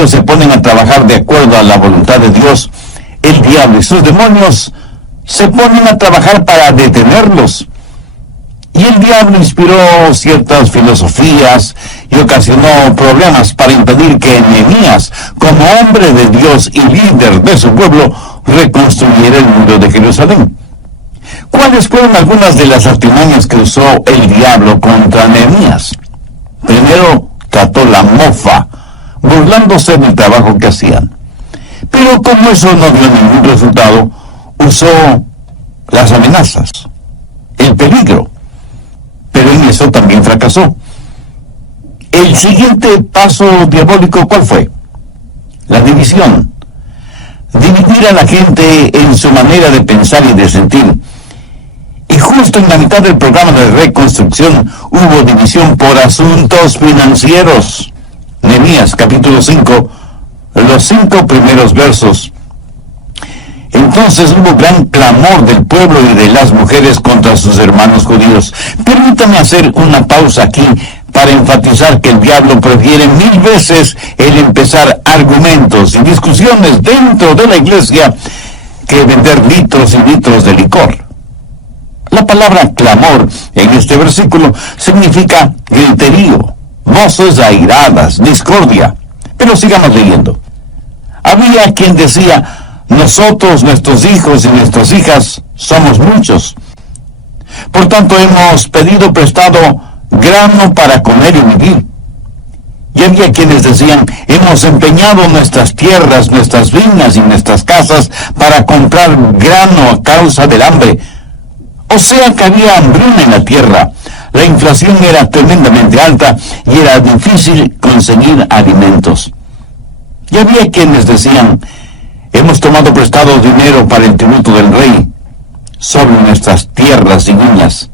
ellos se ponen a trabajar de acuerdo a la voluntad de Dios, el diablo y sus demonios se ponen a trabajar para detenerlos. Y el diablo inspiró ciertas filosofías y ocasionó problemas para impedir que Nehemías, como hombre de Dios y líder de su pueblo, reconstruyera el muro de Jerusalén. ¿Cuáles fueron algunas de las artimañas que usó el diablo contra Nehemías? Primero, trató la mofa, burlándose del trabajo que hacían. Pero como eso no dio ningún resultado, usó las amenazas, el peligro. Pero en eso también fracasó. El siguiente paso diabólico, ¿cuál fue? La división. Dividir a la gente en su manera de pensar y de sentir. Y justo en la mitad del programa de reconstrucción hubo división por asuntos financieros. Nehemías capítulo 5, los 5 primeros versos. Entonces hubo gran clamor del pueblo y de las mujeres contra sus hermanos judíos. Permítame hacer una pausa aquí para enfatizar que el diablo prefiere 1000 veces el empezar argumentos y discusiones dentro de la iglesia que vender litros y litros de licor. La palabra clamor en este versículo significa griterío, voces airadas, discordia. Pero sigamos leyendo. Había quien decía: nosotros, nuestros hijos y nuestras hijas, somos muchos. Por tanto, hemos pedido prestado grano para comer y vivir. Y había quienes decían: hemos empeñado nuestras tierras, nuestras viñas y nuestras casas para comprar grano a causa del hambre. O sea que había hambruna en la tierra. La inflación era tremendamente alta y era difícil conseguir alimentos. Y había quienes decían: hemos tomado prestado dinero para el tributo del rey sobre nuestras tierras y viñas.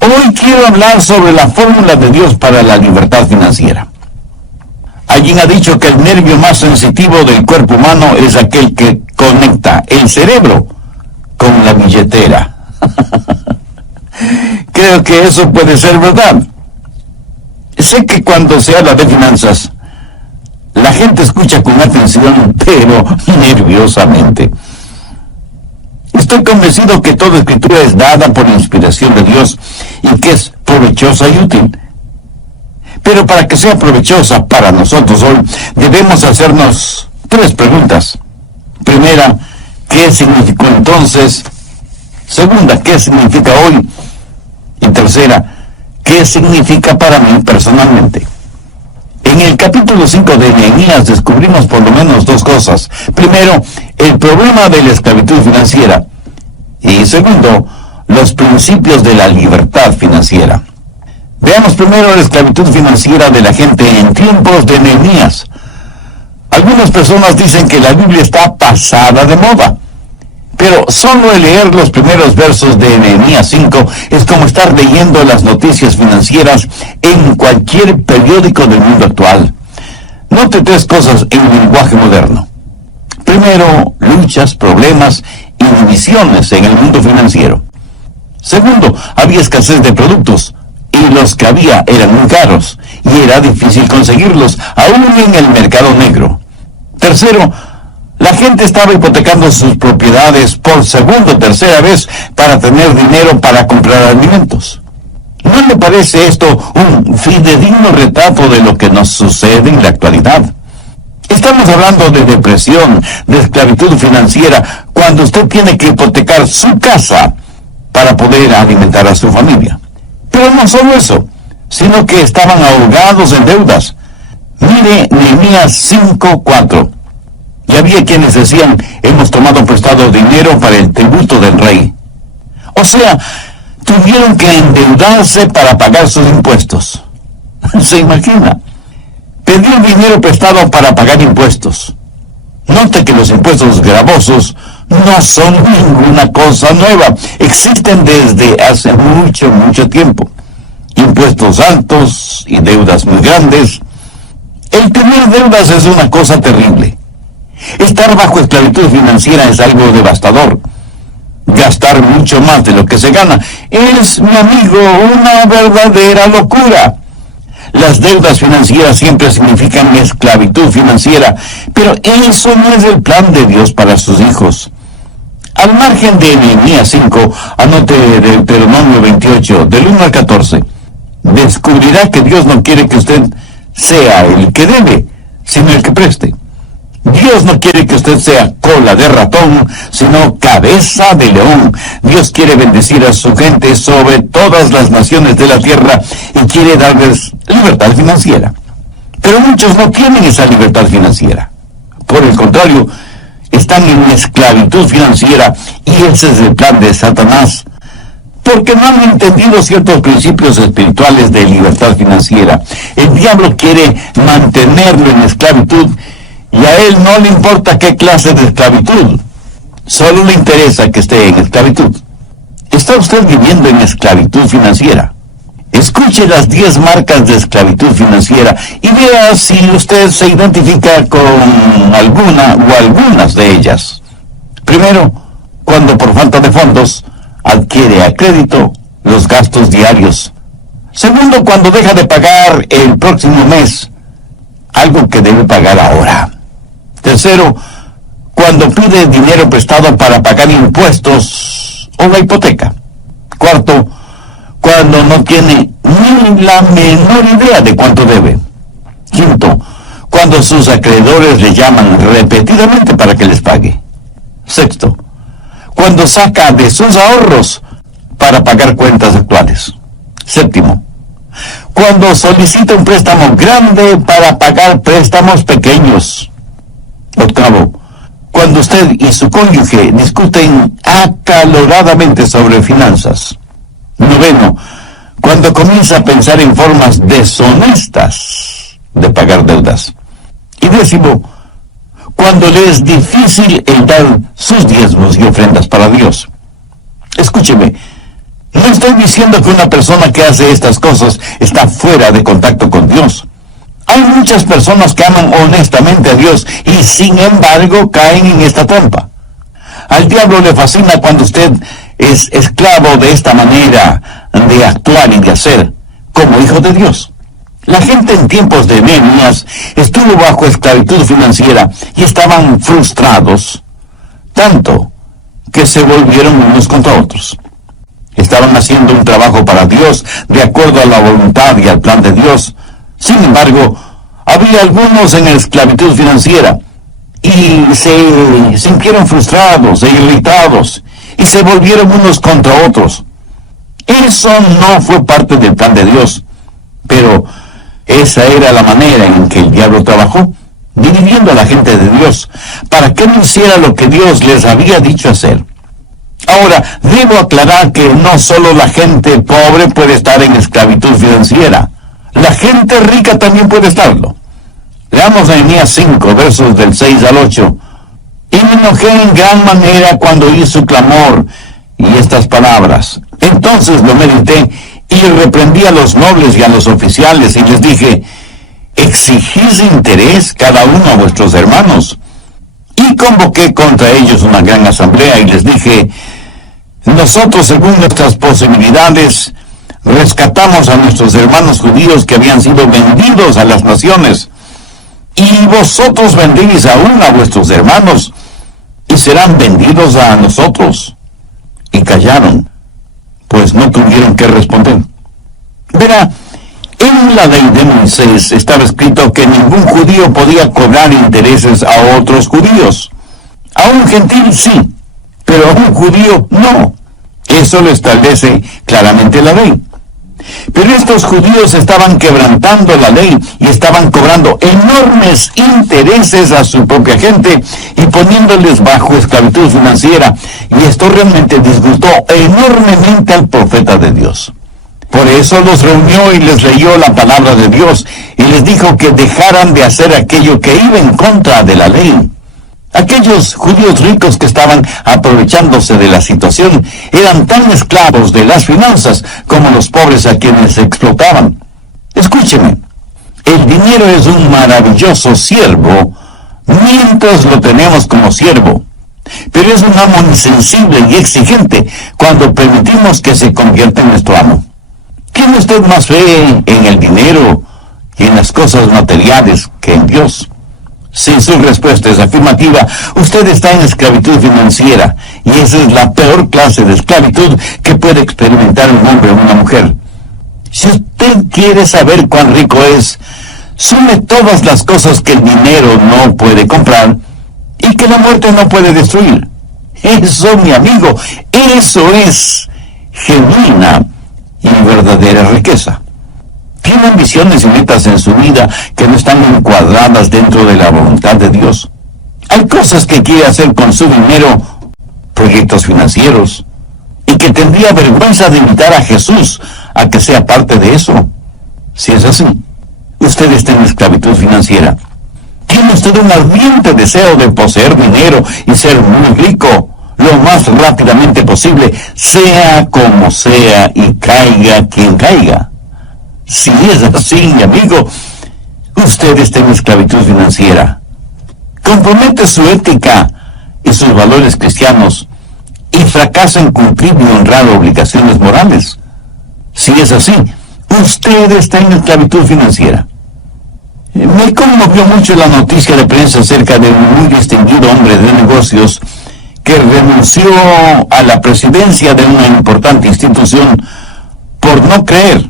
Hoy quiero hablar sobre la fórmula de Dios para la libertad financiera. Alguien ha dicho que el nervio más sensitivo del cuerpo humano es aquel que conecta el cerebro con la billetera. Creo que eso puede ser verdad. Sé que cuando se habla de finanzas, la gente escucha con atención, pero nerviosamente. Estoy convencido que toda escritura es dada por inspiración de Dios y que es provechosa y útil. Pero para que sea provechosa para nosotros hoy, debemos hacernos 3 preguntas. Primera, ¿qué significó entonces? Segunda, ¿qué significa hoy? Y tercera, ¿qué significa para mí personalmente? En el capítulo 5 de Nehemías descubrimos por lo menos 2 cosas. Primero, el problema de la esclavitud financiera. Y segundo, los principios de la libertad financiera. Veamos primero la esclavitud financiera de la gente en tiempos de Nehemías. Algunas personas dicen que la Biblia está pasada de moda. Pero solo el leer los primeros versos de Nehemías 5 es como estar leyendo las noticias financieras en cualquier periódico del mundo actual. Note 3 cosas en lenguaje moderno. Primero, luchas, problemas y divisiones en el mundo financiero. Segundo, había escasez de productos y los que había eran muy caros y era difícil conseguirlos, aún en el mercado negro. Tercero, la gente estaba hipotecando sus propiedades por segunda o tercera vez para tener dinero para comprar alimentos. ¿No le parece esto un fidedigno retrato de lo que nos sucede en la actualidad? Estamos hablando de depresión, de esclavitud financiera, cuando usted tiene que hipotecar su casa para poder alimentar a su familia. Pero no solo eso, sino que estaban ahogados en deudas. Mire Nehemías 5:4. Y había quienes decían: hemos tomado prestado dinero para el tributo del rey. O sea, tuvieron que endeudarse para pagar sus impuestos. ¿Se imagina? Pedir dinero prestado para pagar impuestos. Note que los impuestos gravosos no son ninguna cosa nueva. Existen desde hace mucho, mucho tiempo. Impuestos altos y deudas muy grandes. El tener deudas es una cosa terrible. Estar bajo esclavitud financiera es algo devastador. Gastar mucho más de lo que se gana es, mi amigo, una verdadera locura. Las deudas financieras siempre significan esclavitud financiera, pero eso no es el plan de Dios para sus hijos. Al margen de Nehemías 5, anote Deuteronomio 28, del 1 al 14. Descubrirá que Dios no quiere que usted sea el que debe, sino el que preste. Dios no quiere que usted sea cola de ratón, sino cabeza de león. Dios quiere bendecir a su gente sobre todas las naciones de la tierra y quiere darles libertad financiera. Pero muchos no tienen esa libertad financiera. Por el contrario, están en esclavitud financiera y ese es el plan de Satanás, porque no han entendido ciertos principios espirituales de libertad financiera. El diablo quiere mantenerlo en esclavitud y a él no le importa qué clase de esclavitud, solo le interesa que esté en esclavitud. ¿Está usted viviendo en esclavitud financiera? Escuche las 10 marcas de esclavitud financiera y vea si usted se identifica con alguna o algunas de ellas. Primero, cuando por falta de fondos adquiere a crédito los gastos diarios. Segundo, cuando deja de pagar el próximo mes algo que debe pagar ahora. Tercero, cuando pide dinero prestado para pagar impuestos o la hipoteca. Cuarto, cuando no tiene ni la menor idea de cuánto debe. Quinto, cuando sus acreedores le llaman repetidamente para que les pague. Sexto, cuando saca de sus ahorros para pagar cuentas actuales. Séptimo, cuando solicita un préstamo grande para pagar préstamos pequeños. Octavo, cuando usted y su cónyuge discuten acaloradamente sobre finanzas. Noveno, cuando comienza a pensar en formas deshonestas de pagar deudas. Y décimo, cuando le es difícil el dar sus diezmos y ofrendas para Dios. Escúcheme, no estoy diciendo que una persona que hace estas cosas está fuera de contacto con Dios. Hay muchas personas que aman honestamente a Dios y sin embargo caen en esta trampa. Al diablo le fascina cuando usted es esclavo de esta manera de actuar y de hacer como hijo de Dios. La gente en tiempos de Nehemías estuvo bajo esclavitud financiera y estaban frustrados, tanto que se volvieron unos contra otros. Estaban haciendo un trabajo para Dios de acuerdo a la voluntad y al plan de Dios. Sin embargo, había algunos en esclavitud financiera y se sintieron frustrados e irritados y se volvieron unos contra otros. Eso no fue parte del plan de Dios, pero esa era la manera en que el diablo trabajó, dividiendo a la gente de Dios, para que no hiciera lo que Dios les había dicho hacer. Ahora, debo aclarar que no solo la gente pobre puede estar en esclavitud financiera, la gente rica también puede estarlo. Leamos Nehemías 5, versos del 6 al 8. Y me enojé en gran manera cuando oí su clamor y estas palabras. Entonces lo medité y reprendí a los nobles y a los oficiales y les dije, exigís interés cada uno a vuestros hermanos. Y convoqué contra ellos una gran asamblea y les dije, nosotros según nuestras posibilidades rescatamos a nuestros hermanos judíos que habían sido vendidos a las naciones, y vosotros vendéis aún a vuestros hermanos, y serán vendidos a nosotros. Y callaron, pues no tuvieron que responder. Verá, en la ley de Moisés estaba escrito que ningún judío podía cobrar intereses a otros judíos. A un gentil sí, pero a un judío no. Eso lo establece claramente la ley. Pero estos judíos estaban quebrantando la ley y estaban cobrando enormes intereses a su propia gente y poniéndoles bajo esclavitud financiera. Y esto realmente disgustó enormemente al profeta de Dios. Por eso los reunió y les leyó la palabra de Dios y les dijo que dejaran de hacer aquello que iba en contra de la ley. Aquellos judíos ricos que estaban aprovechándose de la situación eran tan esclavos de las finanzas como los pobres a quienes explotaban. Escúcheme, el dinero es un maravilloso siervo mientras lo tenemos como siervo, pero es un amo insensible y exigente cuando permitimos que se convierta en nuestro amo. ¿Tiene usted más fe en el dinero y en las cosas materiales que en Dios? Si su respuesta es afirmativa, usted está en esclavitud financiera, y esa es la peor clase de esclavitud que puede experimentar un hombre o una mujer. Si usted quiere saber cuán rico es, sume todas las cosas que el dinero no puede comprar y que la muerte no puede destruir. Eso, mi amigo, eso es genuina y verdadera riqueza. Tiene ambiciones y metas en su vida que no están encuadradas dentro de la voluntad de Dios. Hay cosas que quiere hacer con su dinero, proyectos financieros, y que tendría vergüenza de invitar a Jesús a que sea parte de eso. Si es así, usted está en esclavitud financiera. ¿Tiene usted un ardiente deseo de poseer dinero y ser muy rico lo más rápidamente posible, sea como sea y caiga quien caiga? Si es así, mi amigo, usted está en esclavitud financiera. Compromete su ética y sus valores cristianos y fracasa en cumplir y honrar obligaciones morales. Si es así, usted está en esclavitud financiera. Me conmovió mucho la noticia de prensa acerca de un muy distinguido hombre de negocios que renunció a la presidencia de una importante institución por no creer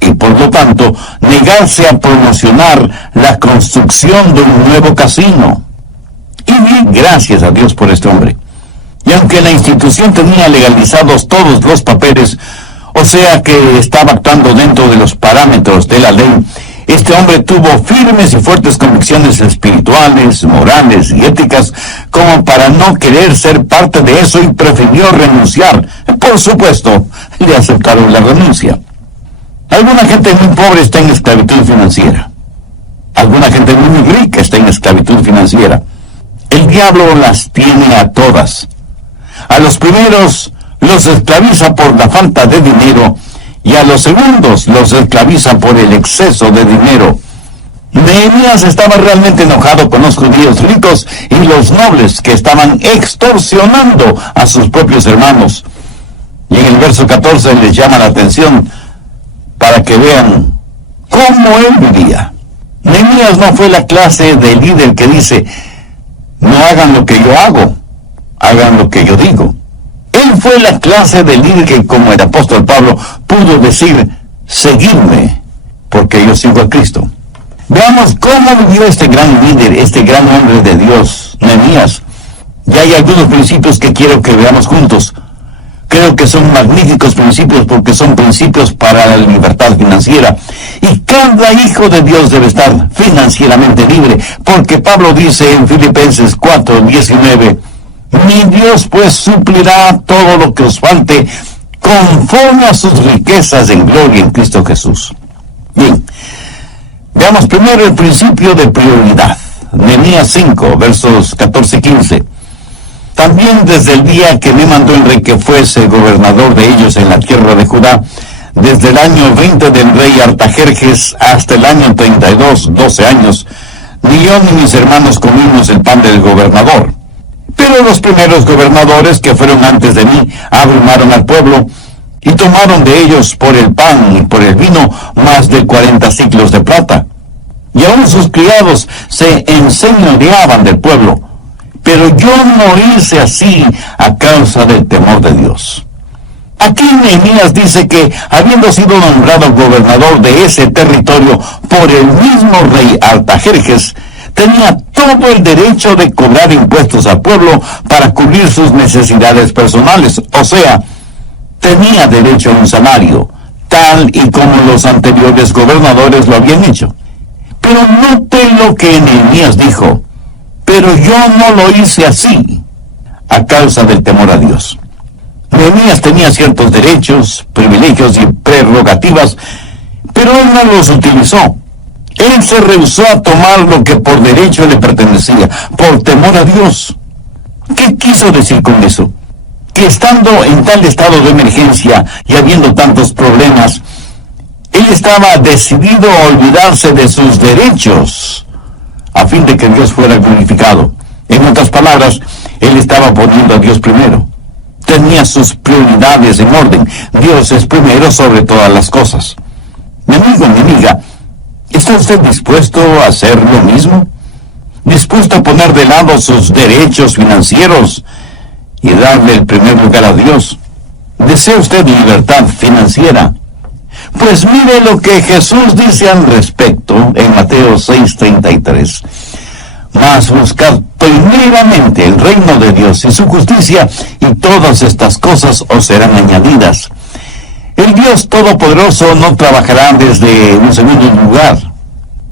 y por lo tanto negarse a promocionar la construcción de un nuevo casino. Y bien, gracias a Dios por este hombre. Y aunque la institución tenía legalizados todos los papeles, o sea que estaba actuando dentro de los parámetros de la ley, este hombre tuvo firmes y fuertes convicciones espirituales, morales y éticas como para no querer ser parte de eso y prefirió renunciar. Por supuesto, le aceptaron la renuncia. Alguna gente muy pobre está en esclavitud financiera. Alguna gente muy rica está en esclavitud financiera. El diablo las tiene a todas. A los primeros los esclaviza por la falta de dinero y a los segundos los esclaviza por el exceso de dinero. Nehemías estaba realmente enojado con los judíos ricos y los nobles que estaban extorsionando a sus propios hermanos. Y en el verso 14 les llama la atención para que vean cómo él vivía. Nehemías no fue la clase de líder que dice: no hagan lo que yo hago, hagan lo que yo digo. Él fue la clase de líder que, como el apóstol Pablo, pudo decir: seguidme, porque yo sigo a Cristo. Veamos cómo vivió este gran líder, este gran hombre de Dios, Nehemías. Y hay algunos principios que quiero que veamos juntos. Creo que son magníficos principios porque son principios para la libertad financiera. Y cada hijo de Dios debe estar financieramente libre, porque Pablo dice en Filipenses 4:19, mi Dios pues suplirá todo lo que os falte conforme a sus riquezas en gloria en Cristo Jesús. Bien, veamos primero el principio de prioridad. Nehemías 5, versos 14 y 15. También desde el día que me mandó el rey que fuese gobernador de ellos en la tierra de Judá, desde el año 20 del rey Artajerjes hasta el año 32, 12 años, ni yo ni mis hermanos comimos el pan del gobernador. Pero los primeros gobernadores que fueron antes de mí abrumaron al pueblo y tomaron de ellos por el pan y por el vino más de 40 siclos de plata. Y aún sus criados se enseñoreaban del pueblo. Pero yo no hice así a causa del temor de Dios. Aquí Nehemías dice que, habiendo sido nombrado gobernador de ese territorio por el mismo rey Artajerjes, tenía todo el derecho de cobrar impuestos al pueblo para cubrir sus necesidades personales. O sea, tenía derecho a un salario, tal y como los anteriores gobernadores lo habían hecho. Pero note lo que Nehemías dijo: pero yo no lo hice así, a causa del temor a Dios. Nehemías tenía ciertos derechos, privilegios y prerrogativas, pero él no los utilizó. Él se rehusó a tomar lo que por derecho le pertenecía, por temor a Dios. ¿Qué quiso decir con eso? Que estando en tal estado de emergencia y habiendo tantos problemas, él estaba decidido a olvidarse de sus derechos, a fin de que Dios fuera glorificado. En otras palabras, él estaba poniendo a Dios primero. Tenía sus prioridades en orden. Dios es primero sobre todas las cosas. Mi amigo, mi amiga, ¿Está usted dispuesto a hacer lo mismo? ¿Dispuesto a poner de lado sus derechos financieros y darle el primer lugar a Dios? ¿Desea usted libertad financiera? Pues mire lo que Jesús dice al respecto en Mateo 6:33. Mas buscad primeramente el reino de Dios y su justicia, y todas estas cosas os serán añadidas. El Dios Todopoderoso no trabajará desde un segundo lugar.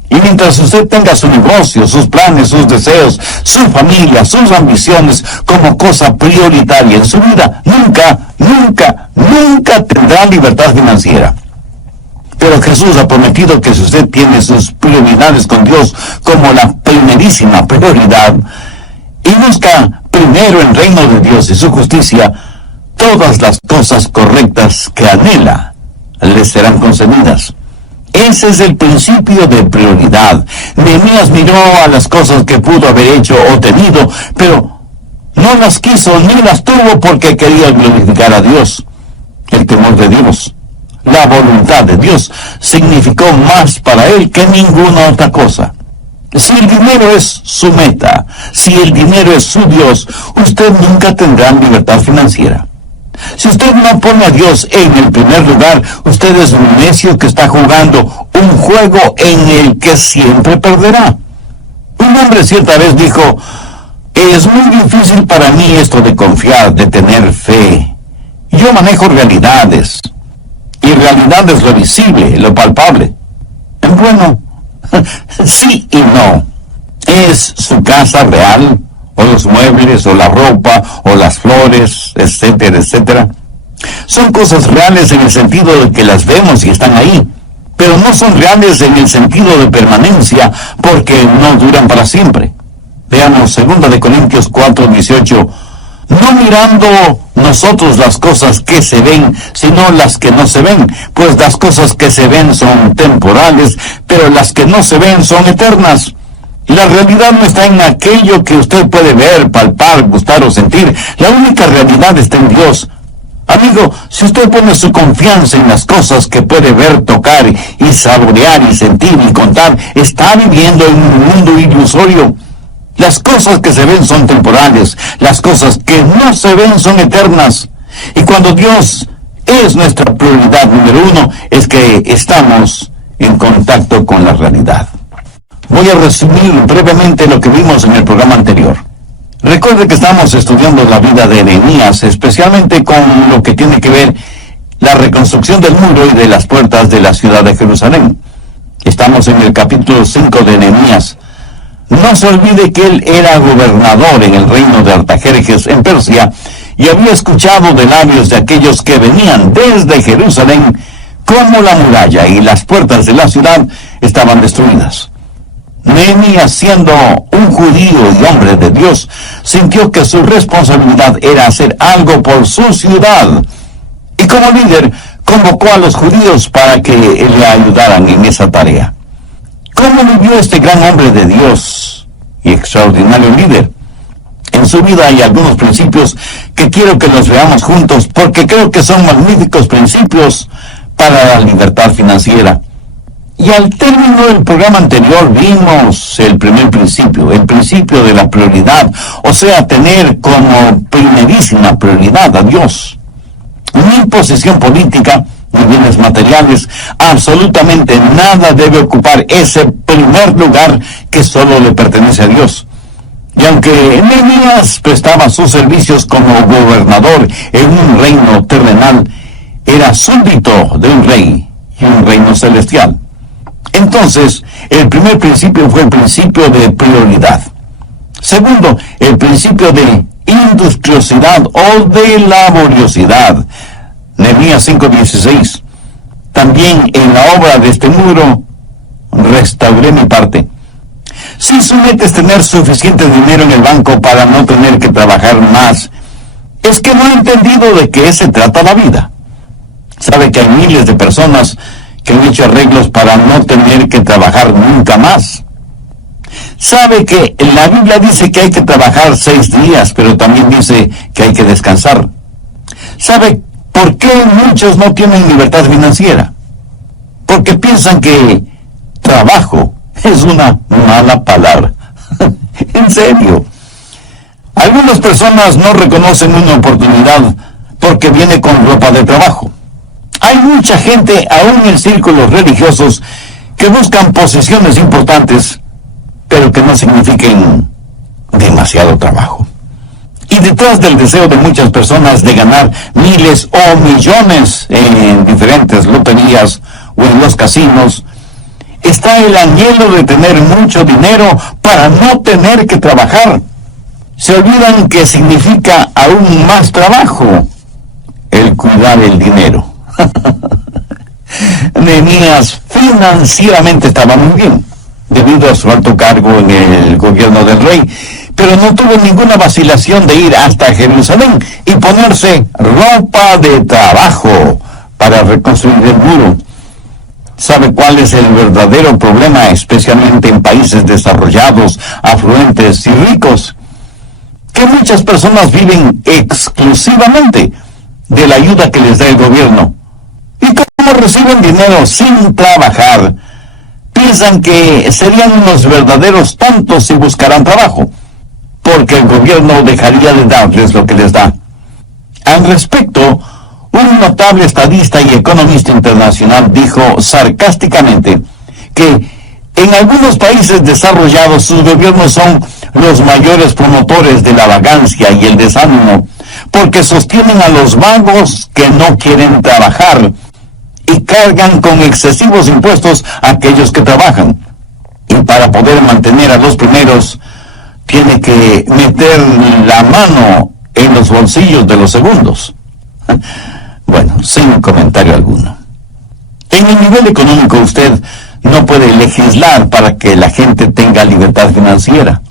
Y mientras usted tenga su negocio, sus planes, sus deseos, su familia, sus ambiciones como cosa prioritaria en su vida, nunca tendrá libertad financiera. Pero Jesús ha prometido que si usted tiene sus prioridades con Dios como la primerísima prioridad, y busca primero el reino de Dios y su justicia, todas las cosas correctas que anhela le serán concedidas. Ese es el principio de prioridad. Nehemías miró a las cosas que pudo haber hecho o tenido, pero no las quiso ni las tuvo porque quería glorificar a Dios. El temor de Dios, la voluntad de Dios, significó más para él que ninguna otra cosa. Si el dinero es su meta, si el dinero es su Dios, usted nunca tendrá libertad financiera. Si usted no pone a Dios en el primer lugar, usted es un necio que está jugando un juego en el que siempre perderá. Un hombre cierta vez dijo: es muy difícil para mí esto de confiar, de tener fe. Yo manejo realidades, y realidad es lo visible, lo palpable. Bueno, sí y no. ¿Es su casa real? ¿O los muebles, o la ropa, o las flores, etcétera, etcétera? Son cosas reales en el sentido de que las vemos y están ahí, pero no son reales en el sentido de permanencia, porque no duran para siempre. Veamos 2 Corintios 4:18. No mirando nosotros las cosas que se ven, sino las que no se ven, pues las cosas que se ven son temporales, pero las que no se ven son eternas. La realidad no está en aquello que usted puede ver, palpar, gustar o sentir. La única realidad está en Dios. Amigo, si usted pone su confianza en las cosas que puede ver, tocar y saborear y sentir y contar, está viviendo en un mundo ilusorio. Las cosas que se ven son temporales, las cosas que no se ven son eternas. Y cuando Dios es nuestra prioridad número uno, es que estamos en contacto con la realidad. Voy a resumir brevemente lo que vimos en el programa anterior. Recuerde que estamos estudiando la vida de Nehemías, especialmente con lo que tiene que ver la reconstrucción del muro y de las puertas de la ciudad de Jerusalén. Estamos en el capítulo 5 de Nehemías. No se olvide que él era gobernador en el reino de Artajerjes en Persia y había escuchado de labios de aquellos que venían desde Jerusalén cómo la muralla y las puertas de la ciudad estaban destruidas. Nehemías, siendo un judío y hombre de Dios, sintió que su responsabilidad era hacer algo por su ciudad, y como líder convocó a los judíos para que le ayudaran en esa tarea. ¿Cómo vivió este gran hombre de Dios y extraordinario líder? En su vida hay algunos principios que quiero que los veamos juntos, porque creo que son magníficos principios para la libertad financiera. Y al término del programa anterior vimos el primer principio, el principio de la prioridad, o sea, tener como primerísima prioridad a Dios. Ni posición política, ni bienes materiales, absolutamente nada debe ocupar ese primer lugar que solo le pertenece a Dios. Y aunque Nehemías prestaba sus servicios como gobernador en un reino terrenal, era súbdito de un rey y un reino celestial. Entonces, el primer principio fue el principio de prioridad. Segundo, el principio de industriosidad o de laboriosidad. Nehemías 5:16. También en la obra de este muro restauré mi parte. Si su meta es tener suficiente dinero en el banco para no tener que trabajar más, es que no ha entendido de qué se trata la vida. Sabe que hay miles de personas que han hecho arreglos para no tener que trabajar nunca más. Sabe que la Biblia dice que hay que trabajar 6 días, pero también dice que hay que descansar. Sabe por qué muchos no tienen libertad financiera. Porque piensan que trabajo es una mala palabra. En serio. Algunas personas no reconocen una oportunidad porque viene con ropa de trabajo. Hay mucha gente, aún en círculos religiosos, que buscan posiciones importantes, pero que no signifiquen demasiado trabajo. Y detrás del deseo de muchas personas de ganar miles o millones en diferentes loterías o en los casinos, está el anhelo de tener mucho dinero para no tener que trabajar. Se olvidan que significa aún más trabajo el cuidar el dinero. Nehemías financieramente estaba muy bien, debido a su alto cargo en el gobierno del rey, pero no tuvo ninguna vacilación de ir hasta Jerusalén y ponerse ropa de trabajo para reconstruir el muro. ¿Sabe cuál es el verdadero problema, especialmente en países desarrollados, afluentes y ricos? Que muchas personas viven exclusivamente de la ayuda que les da el gobierno. Y como reciben dinero sin trabajar, piensan que serían unos verdaderos tontos si buscaran trabajo, porque el gobierno dejaría de darles lo que les da. Al respecto, un notable estadista y economista internacional dijo sarcásticamente que en algunos países desarrollados sus gobiernos son los mayores promotores de la vagancia y el desánimo, porque sostienen a los vagos que no quieren trabajar y cargan con excesivos impuestos a aquellos que trabajan. Y para poder mantener a los primeros, tiene que meter la mano en los bolsillos de los segundos. Bueno, sin comentario alguno. En el nivel económico usted no puede legislar para que la gente tenga libertad financiera.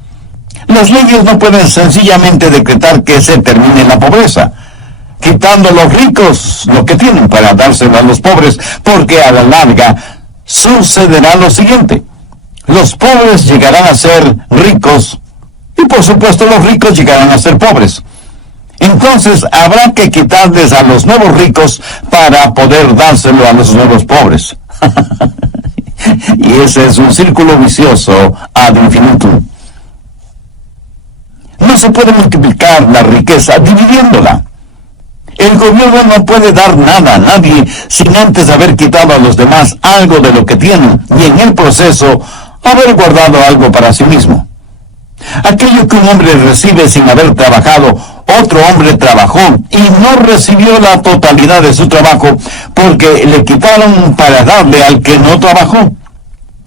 Las leyes no pueden sencillamente decretar que se termine la pobreza, quitando a los ricos lo que tienen para dárselo a los pobres, porque a la larga sucederá lo siguiente: los pobres llegarán a ser ricos y por supuesto los ricos llegarán a ser pobres. Entonces habrá que quitarles a los nuevos ricos para poder dárselo a los nuevos pobres. Y ese es un círculo vicioso ad infinitum. No se puede multiplicar la riqueza dividiéndola. El gobierno no puede dar nada a nadie sin antes haber quitado a los demás algo de lo que tienen y en el proceso haber guardado algo para sí mismo. Aquello que un hombre recibe sin haber trabajado, otro hombre trabajó y no recibió la totalidad de su trabajo porque le quitaron para darle al que no trabajó.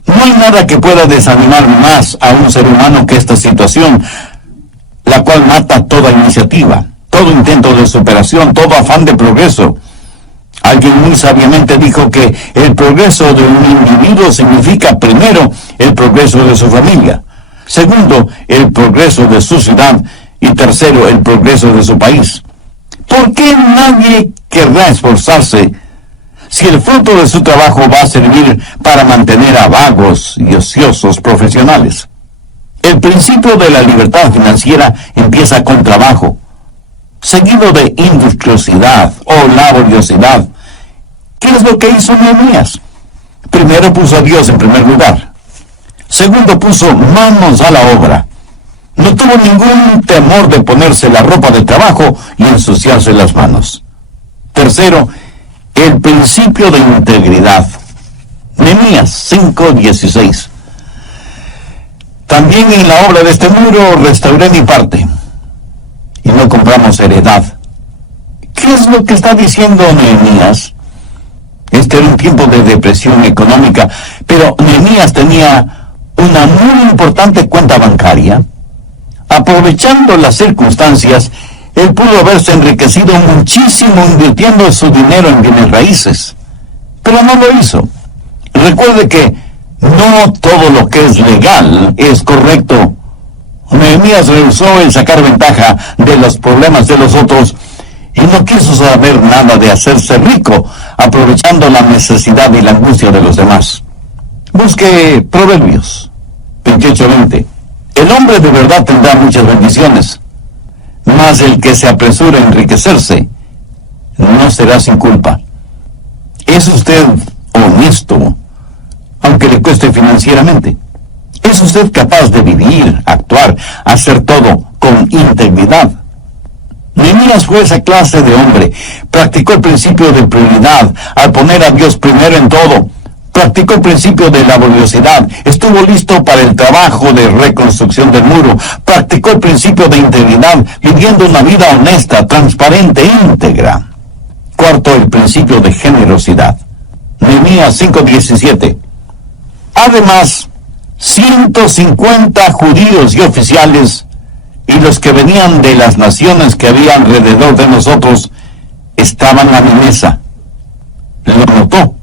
No hay nada que pueda desanimar más a un ser humano que esta situación, la cual mata toda iniciativa, todo intento de superación, todo afán de progreso. Alguien muy sabiamente dijo que el progreso de un individuo significa, primero, el progreso de su familia, segundo, el progreso de su ciudad y tercero, el progreso de su país. ¿Por qué nadie querrá esforzarse si el fruto de su trabajo va a servir para mantener a vagos y ociosos profesionales? El principio de la libertad financiera empieza con trabajo, seguido de industriosidad o laboriosidad. ¿Qué es lo que hizo Nehemías? Primero puso a Dios en primer lugar. Segundo, puso manos a la obra. No tuvo ningún temor de ponerse la ropa de trabajo y ensuciarse las manos. Tercero, el principio de integridad. Nehemías 5:16. También en la obra de este muro restauré mi parte y no compramos heredad. ¿Qué es lo que está diciendo Nehemías? Este era un tiempo de depresión económica, pero Nehemías tenía una muy importante cuenta bancaria. Aprovechando las circunstancias, él pudo haberse enriquecido muchísimo invirtiendo su dinero en bienes raíces, pero no lo hizo. Recuerde que no todo lo que es legal es correcto. Nehemías rehusó el sacar ventaja de los problemas de los otros y no quiso saber nada de hacerse rico, aprovechando la necesidad y la angustia de los demás. Busque Proverbios 28:20. El hombre de verdad tendrá muchas bendiciones, mas el que se apresura a enriquecerse no será sin culpa. ¿Es usted honesto aunque le cueste financieramente. ¿Es usted capaz de vivir, actuar, hacer todo con integridad? Nehemías fue esa clase de hombre. Practicó el principio de prioridad al poner a Dios primero en todo. Practicó el principio de laboriosidad. Estuvo listo para el trabajo de reconstrucción del muro. Practicó el principio de integridad, viviendo una vida honesta, transparente e íntegra. Cuarto, el principio de generosidad. Nehemías 5:17. Además, 150 judíos y oficiales y los que venían de las naciones que había alrededor de nosotros estaban a mi mesa. Lo notó.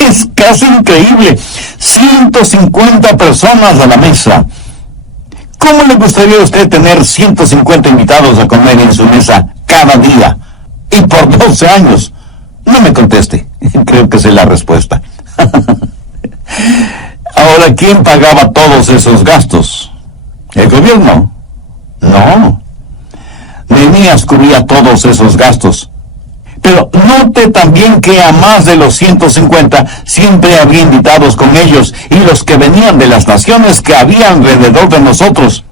Es casi increíble. 150 personas a la mesa. ¿Cómo le gustaría a usted tener 150 invitados a comer en su mesa cada día? Y por 12 años. No me conteste. Creo que sé la respuesta. Ahora, ¿quién pagaba todos esos gastos? ¿El gobierno? No. Nehemías cubría todos esos gastos. Pero note también que a más de los 150 siempre había invitados con ellos y los que venían de las naciones que había alrededor de nosotros.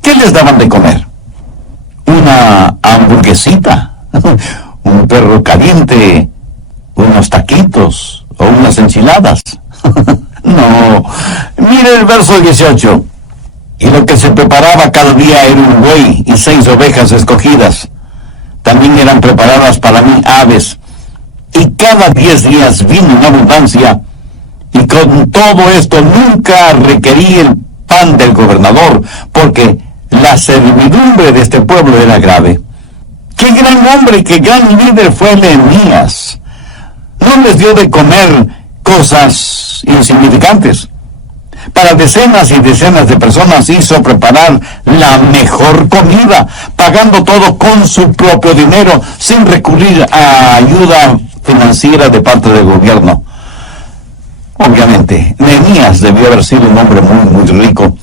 ¿Qué les daban de comer? ¿Una hamburguesita? ¿Un perro caliente? ¿Unos taquitos? ¿O unas enchiladas? No. Mire el verso 18. Y lo que se preparaba cada día era un buey y 6 ovejas escogidas. También eran preparadas para mí aves. Y cada 10 días vino en abundancia. Y con todo esto nunca requerí el pan del gobernador, porque la servidumbre de este pueblo era grave. ¡Qué gran hombre, qué gran líder fue Nehemías! No les dio de comer cosas insignificantes. Para decenas y decenas de personas hizo preparar la mejor comida, pagando todo con su propio dinero, sin recurrir a ayuda financiera de parte del gobierno. Obviamente, Nehemías debió haber sido un hombre muy rico.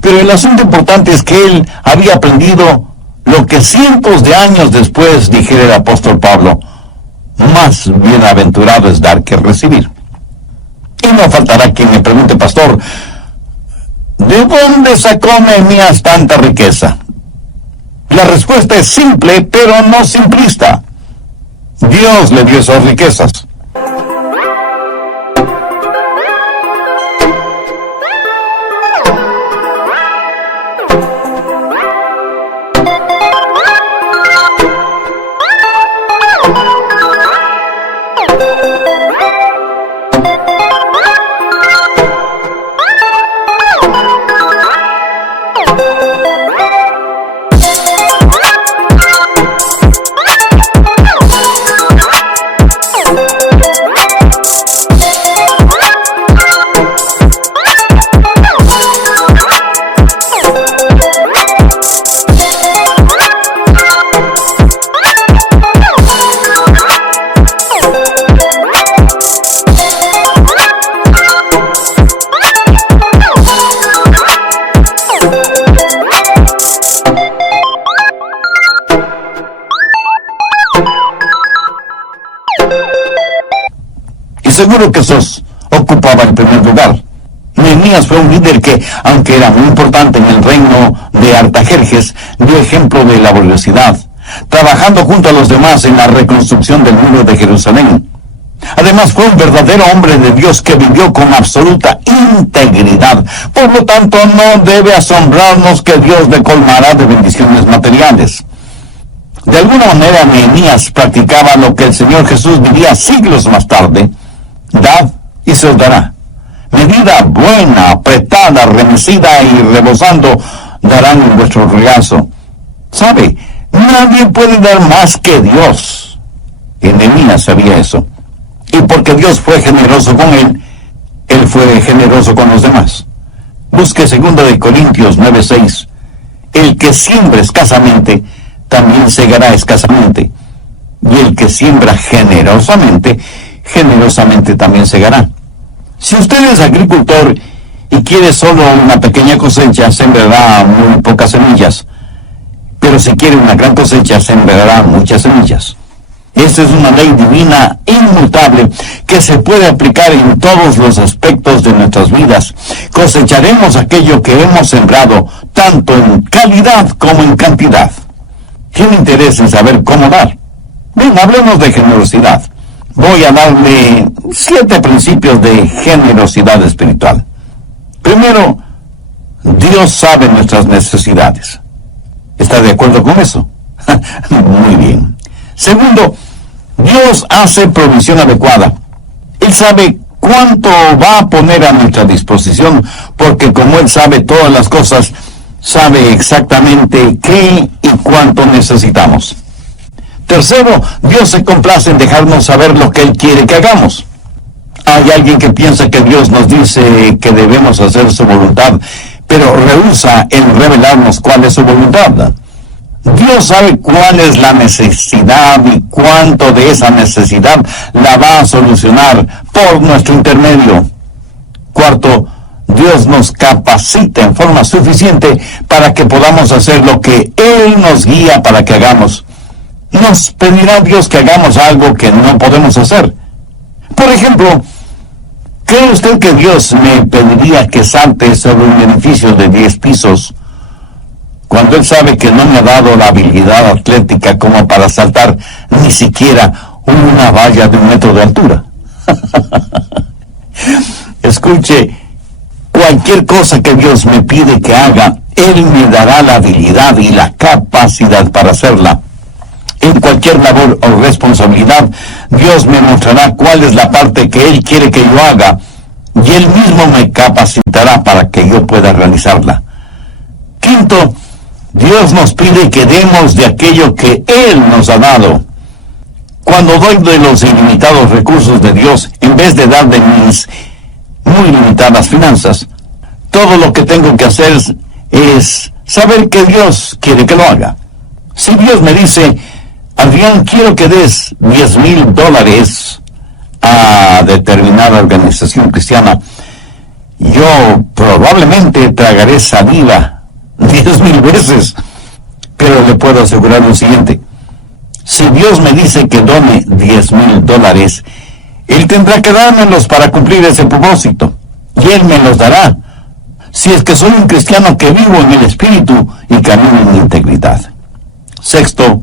Pero el asunto importante es que él había aprendido lo que cientos de años después dijera el apóstol Pablo: más bienaventurado es dar que recibir. Y no faltará quien me pregunte: pastor, ¿de dónde sacó Nehemías tanta riqueza? La respuesta es simple, pero no simplista. Dios le dio esas riquezas. Seguro que Sos ocupaba el primer lugar. Nehemías fue un líder que, aunque era muy importante en el reino de Artajerjes, dio ejemplo de laboriosidad, trabajando junto a los demás en la reconstrucción del muro de Jerusalén. Además, fue un verdadero hombre de Dios que vivió con absoluta integridad. Por lo tanto, no debe asombrarnos que Dios le colmará de bendiciones materiales. De alguna manera, Nehemías practicaba lo que el Señor Jesús diría siglos más tarde: dad y se os dará. Medida buena, apretada, remecida y rebosando darán en vuestro regazo. ¿Sabe? Nadie puede dar más que Dios. Y Nehemías sabía eso. Y porque Dios fue generoso con él fue generoso con los demás. Busque 2 Corintios 9:6. El que siembra escasamente, también segará escasamente. Y el que siembra generosamente, generosamente también segará. Si usted es agricultor y quiere solo una pequeña cosecha, sembrará muy pocas semillas. Pero si quiere una gran cosecha, sembrará muchas semillas. Esta es una ley divina inmutable que se puede aplicar en todos los aspectos de nuestras vidas. Cosecharemos aquello que hemos sembrado, tanto en calidad como en cantidad. ¿Tiene interés en saber cómo dar? Bien, hablemos de generosidad. Voy a darle 7 principios de generosidad espiritual. Primero, Dios sabe nuestras necesidades. ¿Está de acuerdo con eso? Muy bien. Segundo, Dios hace provisión adecuada. Él sabe cuánto va a poner a nuestra disposición, porque como Él sabe todas las cosas, sabe exactamente qué y cuánto necesitamos. Tercero, Dios se complace en dejarnos saber lo que Él quiere que hagamos. Hay alguien que piensa que Dios nos dice que debemos hacer su voluntad, pero rehúsa en revelarnos cuál es su voluntad. Dios sabe cuál es la necesidad y cuánto de esa necesidad la va a solucionar por nuestro intermedio. Cuarto, Dios nos capacita en forma suficiente para que podamos hacer lo que Él nos guía para que hagamos. Nos pedirá Dios que hagamos algo que no podemos hacer. Por ejemplo, ¿cree usted que Dios me pediría que salte sobre un edificio de 10 pisos cuando Él sabe que no me ha dado la habilidad atlética como para saltar ni siquiera una valla de 1 metro de altura? Escuche, cualquier cosa que Dios me pide que haga, Él me dará la habilidad y la capacidad para hacerla. En cualquier labor o responsabilidad, Dios me mostrará cuál es la parte que Él quiere que yo haga, y Él mismo me capacitará para que yo pueda realizarla. Quinto, Dios nos pide que demos de aquello que Él nos ha dado. Cuando doy de los ilimitados recursos de Dios, en vez de dar de mis muy limitadas finanzas, todo lo que tengo que hacer es saber que Dios quiere que lo haga. Si Dios me dice, Adrián, quiero que des $10,000 a determinada organización cristiana, yo probablemente tragaré saliva 10,000 veces, pero le puedo asegurar lo siguiente: si Dios me dice que done $10,000, Él tendrá que dármelos para cumplir ese propósito, y Él me los dará, si es que soy un cristiano que vivo en el Espíritu y camino en integridad. Sexto,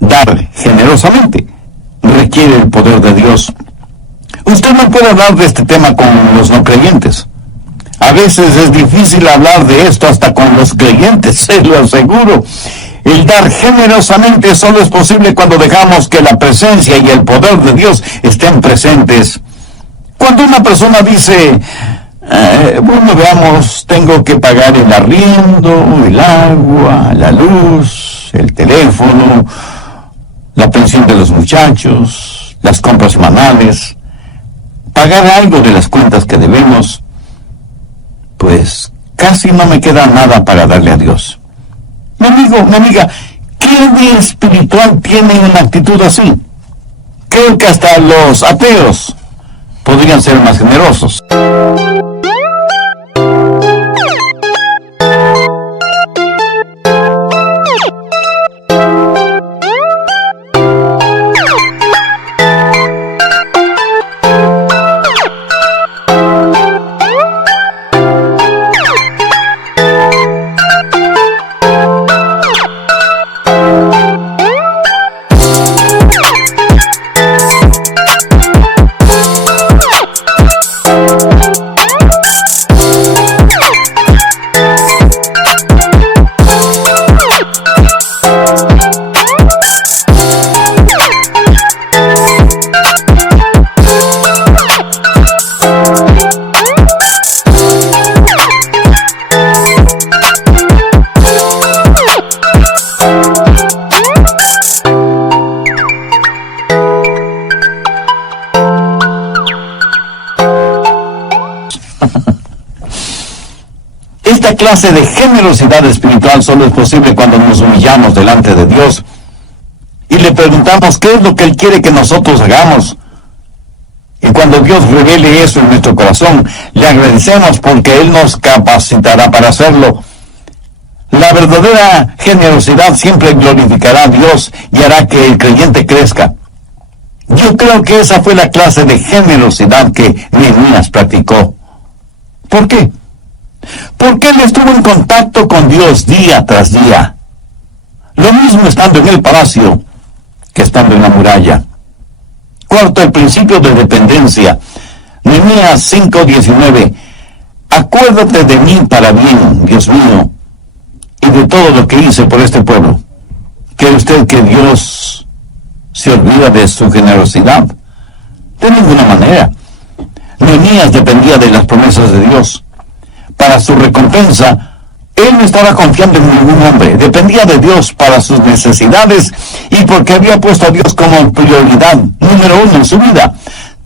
dar generosamente requiere el poder de Dios. Usted no puede hablar de este tema con los no creyentes. A veces es difícil hablar de esto hasta con los creyentes, se lo aseguro. El dar generosamente solo es posible cuando dejamos que la presencia y el poder de Dios estén presentes. Cuando una persona dice, bueno, veamos, tengo que pagar el arriendo, el agua, la luz, el teléfono, la pensión de los muchachos, las compras semanales, pagar algo de las cuentas que debemos, pues casi no me queda nada para darle a Dios. Mi amigo, mi amiga, ¿qué de espiritual tiene una actitud así? Creo que hasta los ateos podrían ser más generosos. Esta clase de generosidad espiritual solo es posible cuando nos humillamos delante de Dios y le preguntamos qué es lo que Él quiere que nosotros hagamos. Y cuando Dios revele eso en nuestro corazón, le agradecemos porque Él nos capacitará para hacerlo. La verdadera generosidad siempre glorificará a Dios y hará que el creyente crezca. Yo creo que esa fue la clase de generosidad que Nehemías practicó. ¿Por qué? Porque él estuvo en contacto con Dios día tras día. Lo mismo estando en el palacio que estando en la muralla. Cuarto, el principio de dependencia. Nehemías 5:19. Acuérdate de mí para bien, Dios mío, y de todo lo que hice por este pueblo. ¿Cree usted que Dios se olvida de su generosidad? De ninguna manera. Nehemías dependía de las promesas de Dios. Para su recompensa, él no estaba confiando en ningún hombre. Dependía de Dios para sus necesidades y porque había puesto a Dios como prioridad número 1 en su vida.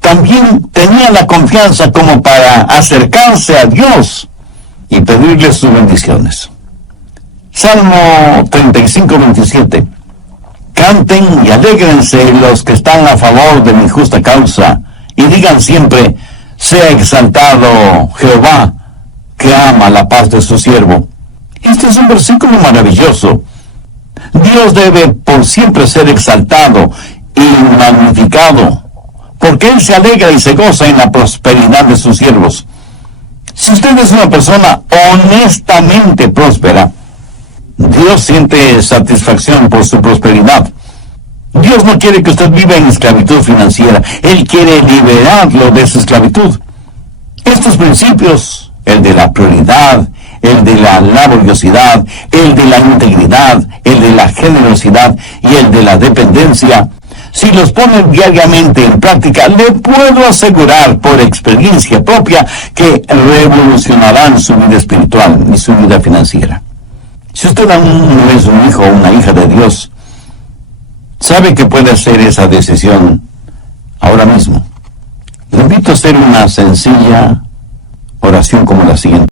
También tenía la confianza como para acercarse a Dios y pedirle sus bendiciones. Salmo 35:27. Canten y alégrense los que están a favor de mi justa causa, y digan siempre, sea exaltado Jehová, que ama la paz de su siervo. Este es un versículo maravilloso. Dios debe por siempre ser exaltado y magnificado, porque Él se alegra y se goza en la prosperidad de sus siervos. Si usted es una persona honestamente próspera, Dios siente satisfacción por su prosperidad. Dios no quiere que usted viva en esclavitud financiera. Él quiere liberarlo de esa esclavitud. Estos principios, el de la prioridad, el de la laboriosidad, el de la integridad, el de la generosidad y el de la dependencia, si los pone diariamente en práctica, le puedo asegurar por experiencia propia que revolucionarán su vida espiritual y su vida financiera. Si usted aún no es un hijo o una hija de Dios, sabe que puede hacer esa decisión ahora mismo. Le invito a hacer una sencilla oración como la siguiente.